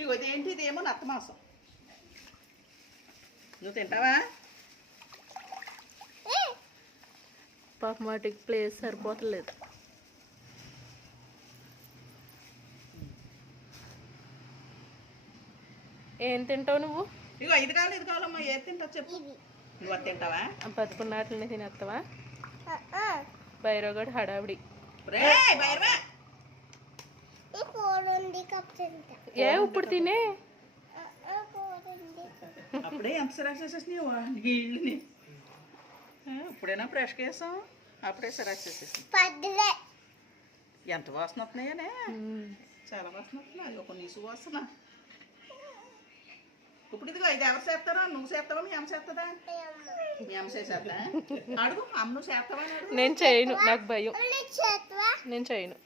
ఇగో ఇదేంటి, ఇదేమో నత్త మాసం. నువ్వు తింటావా? పాపం వాటికి ప్లేస్ సరిపోతలేదు. ఏం తింటావు నువ్వు? ఇగో ఇది కావాలి, ఇది కావాలమ్మా. ఏది తింటావు చెప్పు. నువ్వు అది తింటావా? బతుకున్నట్లనే తినేస్తావా? బైరోగడ్ హడావిడి. ఏ ఇప్పుడు తినే అప్పుడే ఎంత సిరాక్స్ చేసేసినావు నీళ్ళని. ఇప్పుడైనా ఫ్రెష్ వేసాం, అప్పుడే సిరాక్స్ చేసేసాం. ఎంత వాసన వస్తున్నాయనే, చాలా వాసన వస్తున్నాయి. ఒక నీసు వాసన. ఇప్పుడు ఇదిగో ఇది ఎవరు చేస్తారా? నువ్వు చేస్తావా? మీ అమ్మ చేస్తుందా? మీ అమ్మ చేసేద్దా? అడుగు అమ్మ, నువ్వు చేస్తావా? నేను చేయను, నాకు భయం. నేను చేయను.